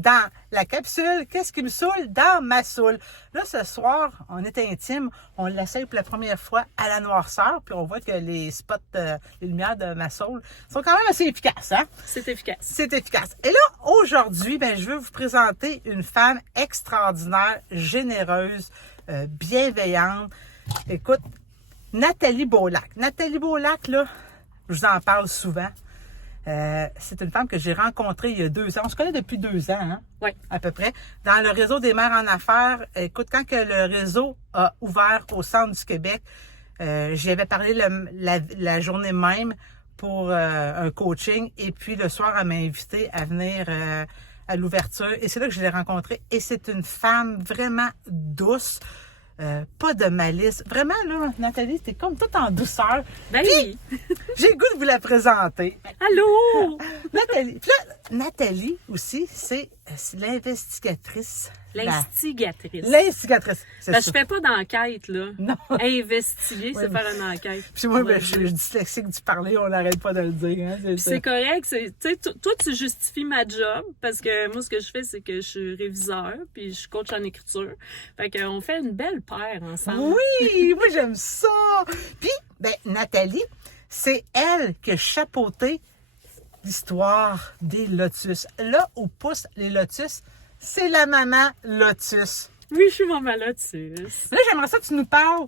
dans la capsule « Qu'est-ce qui me saoule dans ma soule ». Là, ce soir, on est intime, on l'essaye pour la première fois à la noirceur, puis on voit que les spots, les lumières de ma soule sont quand même assez efficaces. Hein? C'est efficace. C'est efficace. Et là, aujourd'hui, je veux vous présenter une femme extraordinaire, généreuse, bienveillante. Écoute, Nathalie Beaulac. Nathalie Beaulac, là, je vous en parle souvent. C'est une femme que j'ai rencontrée il y a 2 ans. On se connaît depuis 2 ans, hein? Oui. À peu près. Dans le réseau des mères en affaires. Écoute, quand que le réseau a ouvert au centre du Québec, j'y avais parlé la journée même pour un coaching. Et puis, le soir, elle m'a invité à venir à l'ouverture. Et c'est là que je l'ai rencontrée. Et c'est une femme vraiment douce. Pas de malice. Vraiment, là, Nathalie, t'es comme toute en douceur. Ben Puis, oui. j'ai le goût de vous la présenter. Allô? Nathalie. Puis là, Nathalie aussi, c'est l'investigatrice. L'instigatrice. L'instigatrice. C'est Ben, ça. je fais pas d'enquête, là. Non. Investiguer, c'est Ouais, faire une enquête. Puis moi, Ouais, je suis dyslexique du parler, on n'arrête pas de le dire. Hein, Puis ça. c'est correct, tu sais, toi tu justifies ma job parce que moi ce que je fais c'est que je suis réviseur puis je suis coach en écriture. Fait qu'on fait une belle paire ensemble. Oui, moi j'aime ça. Puis, Nathalie, c'est elle qui a chapeauté l'histoire des lotus. Là où poussent les lotus, c'est la maman lotus. Oui, je suis maman lotus. Là, j'aimerais ça que tu nous parles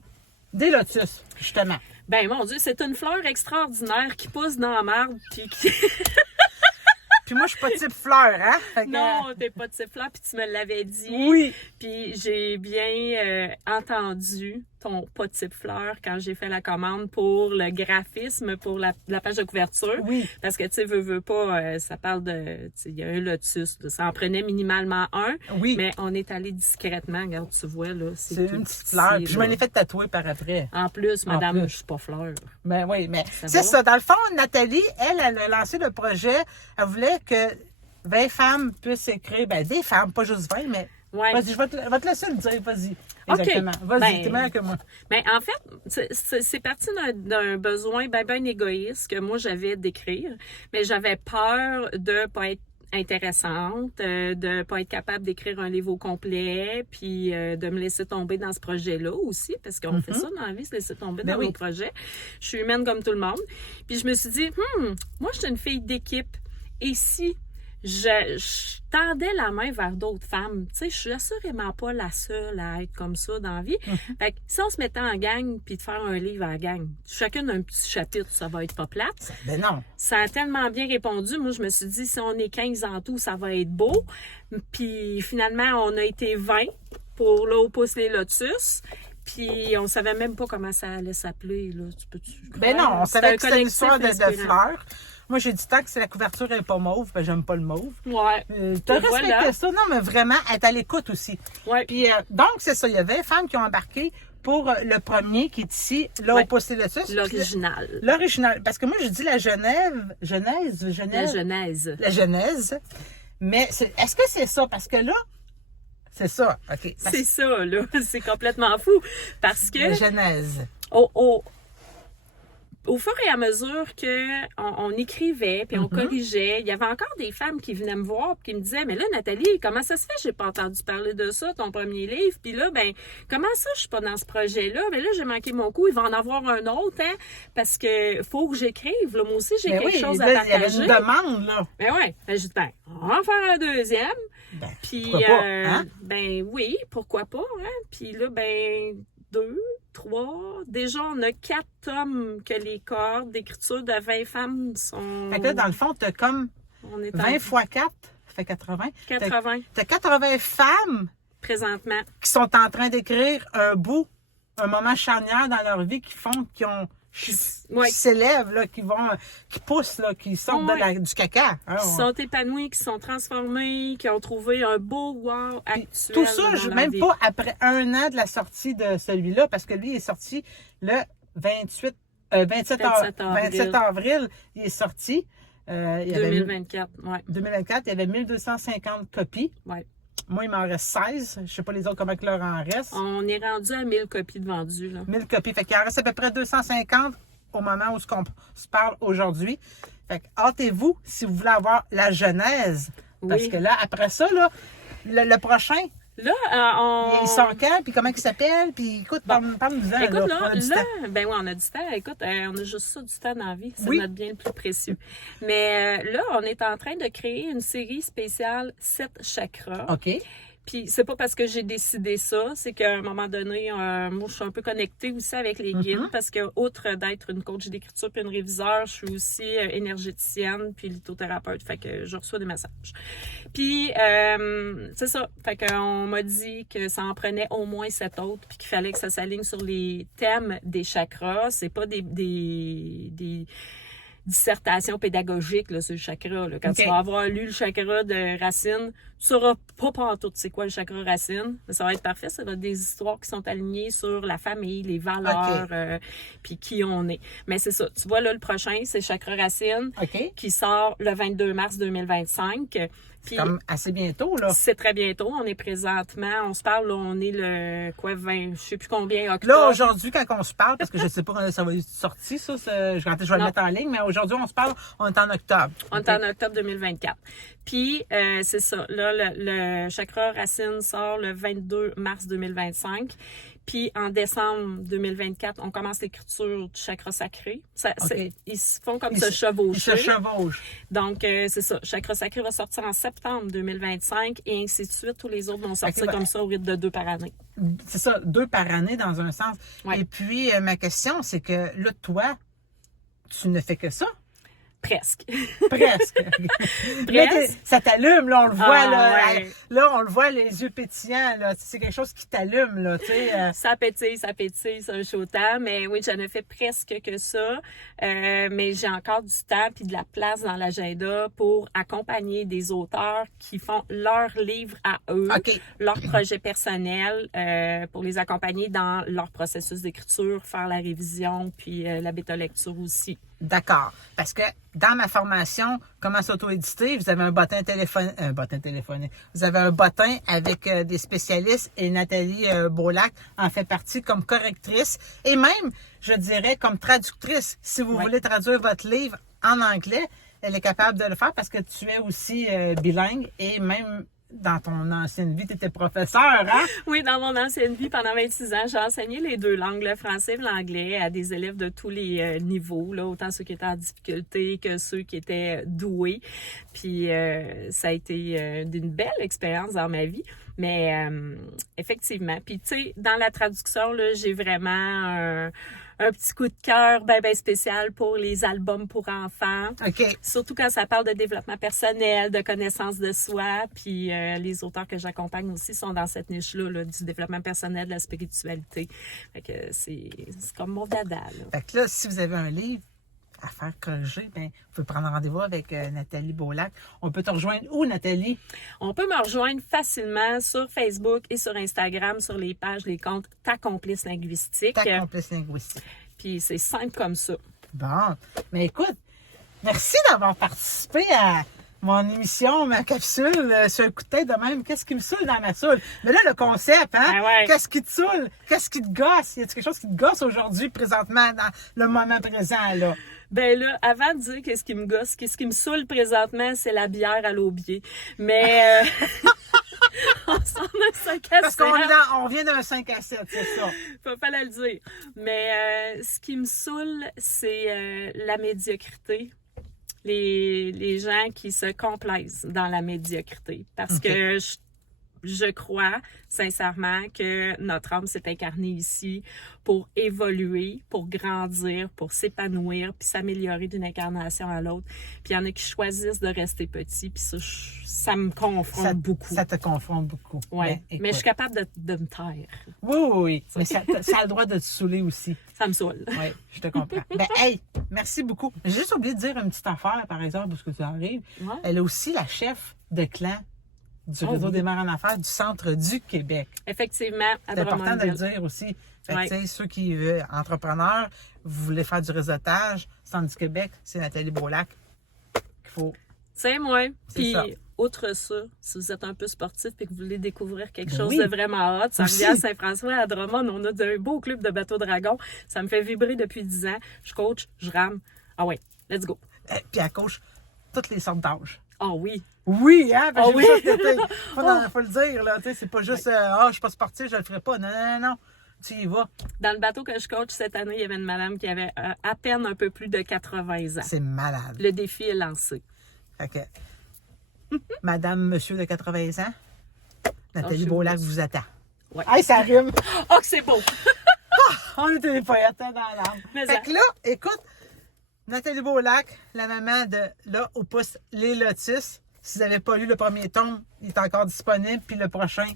des lotus, justement. Ben mon Dieu, c'est une fleur extraordinaire qui pousse dans la marde puis qui... Puis moi, je suis pas type fleur, hein? Fait que, Non, t'es pas de ces fleurs, puis tu me l'avais dit. Oui. Puis j'ai bien entendu ton pas de type fleur quand j'ai fait la commande pour le graphisme, pour la page de couverture. Oui. Parce que, tu sais, veux pas, ça parle de... Il y a un lotus, là, ça en prenait minimalement un. Oui. Mais on est allé discrètement, regarde, tu vois, là. C'est tout une petite petit, fleur. Puis je me là. l'ai fait tatouer par après. En plus, En madame, plus. je suis pas fleur. Ben oui, mais Ça c'est va? ça. Dans le fond, Nathalie, elle a lancé le projet. Elle voulait que 20 femmes puissent écrire. Ben, des femmes, pas juste 20, mais. Ouais. Vas-y, je vais te laisser le dire. Vas-y. OK. Exactement. Vas-y, Ben, t'es meilleure que moi. Mais en fait, c'est parti d'un besoin ben égoïste que moi j'avais d'écrire, mais j'avais peur de pas être intéressante, de pas être capable d'écrire un livre au complet, puis de me laisser tomber dans ce projet-là aussi, parce qu'on fait ça dans la vie, se laisser tomber Ben dans oui. nos projets. Je suis humaine comme tout le monde. Puis je me suis dit, moi je suis une fille d'équipe, et si je tendais la main vers d'autres femmes. Tu sais, je suis assurément pas la seule à être comme ça dans la vie. Fait que si on se mettait en gang puis de faire un livre à la gang, chacune un petit chapitre, ça va être pas plate. Ben non. Ça a tellement bien répondu. Moi, je me suis dit, si on est 15 en tout, ça va être beau. Puis finalement, on a été 20 pour là où poussent les lotus. Puis on savait même pas comment ça allait s'appeler. Là. Tu peux-tu Ben croire? non, on savait que C'était un c'était une histoire de collectif inspirant. fleurs. Moi, j'ai dit tant que la couverture n'est pas mauve, ben j'aime pas le mauve. Ouais. T'as Et respecté voilà. ça. Non, mais vraiment, être à l'écoute aussi. Ouais. Puis, donc, c'est ça. Il y avait 20 femmes qui ont embarqué pour le premier qui est ici, là, Ouais. au Poste Lotus. L'original. L'original. Parce que moi, je dis la La Genèse. Genèse. La Genèse. Mais est-ce que c'est ça? Parce que là, c'est ça. OK. Parce- C'est ça, là. C'est complètement fou. Parce que La Genèse. au fur et à mesure que on écrivait, puis on corrigeait, il y avait encore des femmes qui venaient me voir puis qui me disaient, mais là, Nathalie, comment ça se fait? J'ai pas entendu parler de ça, ton premier livre. Puis là, ben, comment ça, je suis pas dans ce projet-là? Ben là, j'ai manqué mon coup, il va en avoir un autre, hein? Parce que faut que j'écrive, là. Moi aussi, j'ai Ben quelque oui, chose là, à il y avait partager. une demande, là. Ben ouais. Ben, j'ai dit, ben, on va en faire un deuxième. Ben, Puis, pourquoi pas, hein? ben oui, pourquoi pas, hein? Puis là, ben, 2, 3, déjà, on a 4 tomes que les cohortes d'écriture de 20 femmes sont... Fait que là, dans le fond, t'as comme on est 20 fois 4, ça fait 80. 80 T'as 80 femmes présentement. qui sont en train d'écrire un moment charnière dans leur vie, qui Ouais. s'élèvent, là, qui poussent, là, qui sortent Ouais. du caca. Hein, Qui sont épanouis, qui sont transformés, qui ont trouvé un beau wow Puis actuel. tout ça, dans leur même vie. pas après 1 an de la sortie de celui-là, parce que lui il est sorti le 27 avril, il est sorti. Il y avait 2024, ouais. 2024, il y avait 1250 copies. Ouais. Moi, il m'en reste 16. Je sais pas les autres comment que leur en reste. On est rendu à 1000 copies de vendues, là. 1000 copies. Fait qu'il en reste à peu près 250 au moment où on se parle aujourd'hui. Fait que hâtez-vous si vous voulez avoir la genèse Parce Oui. que là, après ça, là, le prochain, Là, il sort quand, puis comment il s'appelle, puis écoute, parle-nous-en, Écoute, là, on a du là, temps. ben oui, on a du temps. Écoute, on a juste ça du temps dans la vie. C'est Oui. notre bien le plus précieux. Mais là, on est en train de créer une série spéciale 7 chakras. OK. Puis c'est pas parce que j'ai décidé ça, c'est qu'à un moment donné, moi, je suis un peu connectée aussi avec les guides parce que, outre d'être une coach d'écriture puis une réviseur, je suis aussi énergéticienne puis lithothérapeute. Fait que je reçois des messages. Puis, c'est ça. Fait qu'on m'a dit que ça en prenait au moins 7 autres puis qu'il fallait que ça s'aligne sur les thèmes des chakras. C'est pas des dissertation pédagogique là, sur le chakra. Là. Quand OK. tu vas avoir lu le chakra de Racine, tu sauras pas pantoute c'est quoi le chakra Racine. Mais ça va être parfait. Ça va être des histoires qui sont alignées sur la famille, les valeurs, puis qui on est. Mais c'est ça. Tu vois, là, le prochain, c'est chakra Racine OK. qui sort le 22 mars 2025. Puis, Comme assez bientôt, là. c'est très bientôt. On est présentement, on se parle, là, on est le 20, je sais plus combien, octobre. Là, aujourd'hui, quand on se parle, parce que je sais pas quand ça va être sorti, ça, quand je vais le Non. mettre en ligne, mais aujourd'hui, on se parle, on est en octobre. On est en octobre 2024. Puis, c'est ça. Là, le chakra Racine sort le 22 mars 2025. Puis, en décembre 2024, on commence l'écriture du chakra sacré. Ils se font comme se Ils chevaucher. se chevauchent. Donc, c'est ça. Chakra sacré va sortir en septembre 2025 et ainsi de suite. Tous les autres vont sortir comme ça au rythme de 2 par année. C'est ça, 2 par année dans un sens. Ouais. Et puis, ma question, c'est que là, toi, tu ne fais que ça? Presque. Presque. Là, ça t'allume, là, on le voit, Ah, là. ouais. Là, on le voit, les yeux pétillants, là. C'est quelque chose qui t'allume, là, tu sais. Ça pétille, c'est un chaud temps. Mais oui, j'en ai fait presque que ça. Mais j'ai encore du temps puis de la place dans l'agenda pour accompagner des auteurs qui font leur livre à eux, OK. leur projet personnel, pour les accompagner dans leur processus d'écriture, faire la révision puis la bêta-lecture aussi. D'accord. Parce que dans ma formation, comment s'auto-éditer, vous avez un bottin téléphonique. Vous avez un bottin avec des spécialistes et Nathalie Beaulac en fait partie comme correctrice et même, je dirais, comme traductrice. Si vous voulez traduire votre livre en anglais, elle est capable de le faire parce que tu es aussi bilingue et même dans ton ancienne vie, tu étais professeur, hein? Oui, dans mon ancienne vie, pendant 26 ans, j'ai enseigné les 2 langues, le français et l'anglais, à des élèves de tous les niveaux, là, autant ceux qui étaient en difficulté que ceux qui étaient doués. Puis ça a été d'une belle expérience dans ma vie. Mais effectivement, puis tu sais, dans la traduction, là, j'ai vraiment un petit coup de cœur ben spécial pour les albums pour enfants. OK. Surtout quand ça parle de développement personnel, de connaissance de soi. Puis les auteurs que j'accompagne aussi sont dans cette niche-là, là, du développement personnel, de la spiritualité. Fait que c'est comme mon dada, là. Fait que là, si vous avez un livre à faire corriger, ben, vous pouvez prendre rendez-vous avec Nathalie Beaulac. On peut te rejoindre où, Nathalie? On peut me rejoindre facilement sur Facebook et sur Instagram, sur les pages, les comptes Ta Complice Linguistique. Ta complice linguistique. Puis c'est simple comme ça. Bon. Mais écoute, merci d'avoir participé à mon émission, ma capsule, sur un coup de tête de même. Qu'est-ce qui me saoule dans ma saoule? Mais là, le concept, hein? Ah ouais. Qu'est-ce qui te saoule? Qu'est-ce qui te gosse? Y a-t-il quelque chose qui te gosse aujourd'hui, présentement, dans le moment présent, là? Ben là, avant de dire qu'est-ce qui me gosse, qu'est-ce qui me saoule présentement, c'est la bière à l'aubier. Mais on s'en a 5 à 7. Parce on vient d'un 5 à 7, c'est ça. Fallait le dire. Mais ce qui me saoule, c'est la médiocrité. Les gens qui se complaisent dans la médiocrité. Parce que je crois sincèrement que notre âme s'est incarnée ici pour évoluer, pour grandir, pour s'épanouir, puis s'améliorer d'une incarnation à l'autre. Puis il y en a qui choisissent de rester petits, puis ça me confronte beaucoup. Ça te confronte beaucoup. Ouais. Ben, mais je suis capable de me taire. Oui. Mais ça a le droit de te saouler aussi. Ça me saoule. Oui, je te comprends. Ben, hey, merci beaucoup. J'ai juste oublié de dire une petite affaire, par exemple, parce que ça arrive. Ouais. Elle est aussi la chef de clan du réseau des mères en affaires du centre du Québec. Effectivement, à C'est important de le Drummondville. dire aussi. Fait que, tu sais, ceux qui, entrepreneurs, vous voulez faire du réseautage, centre du Québec, c'est Nathalie Beaulac qu'il faut. C'est moi. C'est Puis, ça. outre ça, si vous êtes un peu sportif et que vous voulez découvrir quelque chose Oui. de vraiment hot, ça Aussi. revient à Saint-François, à Drummond, on a un beau club de bateaux dragons. Ça me fait vibrer depuis 10 ans. Je coach, je rame. Ah ouais, let's go. Puis elle coach toutes les sortes d'âges. Ah oui. Oui, hein? Parce que Ah j'ai oui? vu ça, faut le dire, là. Tu sais, c'est pas juste, je suis pas sportif, je le ferai pas. Non, non, non, non. Tu y vas. Dans le bateau que je coach cette année, il y avait une madame qui avait à peine un peu plus de 80 ans. C'est malade. Le défi est lancé. Fait que, Madame, Monsieur de 80 ans, Nathalie je Beaulac vous- vous attend. Ouais. Hey, ça rime! Oh, que c'est beau! On était des poètes hein, dans l'âme. Mais Fait ça- que là, écoute, Nathalie Beaulac, la maman de là où poussent les lotus. Si vous n'avez pas lu le premier tome, il est encore disponible. Puis le prochain,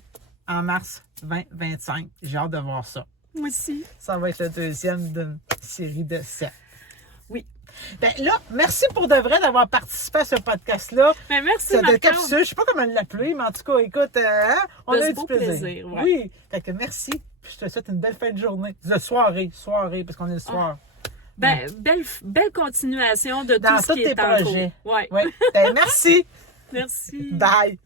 en mars 2025. J'ai hâte de voir ça. Moi aussi. Ça va être le deuxième d'une série de 7. Oui. Ben là, merci pour de vrai d'avoir participé à ce podcast-là. Mais merci, C'est de Marc-Anne. capsule, je sais pas comment l'appeler, mais en tout cas, écoute, on De a ce eu beau du plaisir. plaisir, ouais. Oui. Fait que merci. Puis je te souhaite une belle fin de journée. De soirée, parce qu'on est le soir. Ben, belle continuation de Dans tout ce tous qui tes est en projets. cours. Ouais. Oui. Ben, merci. Merci. Bye.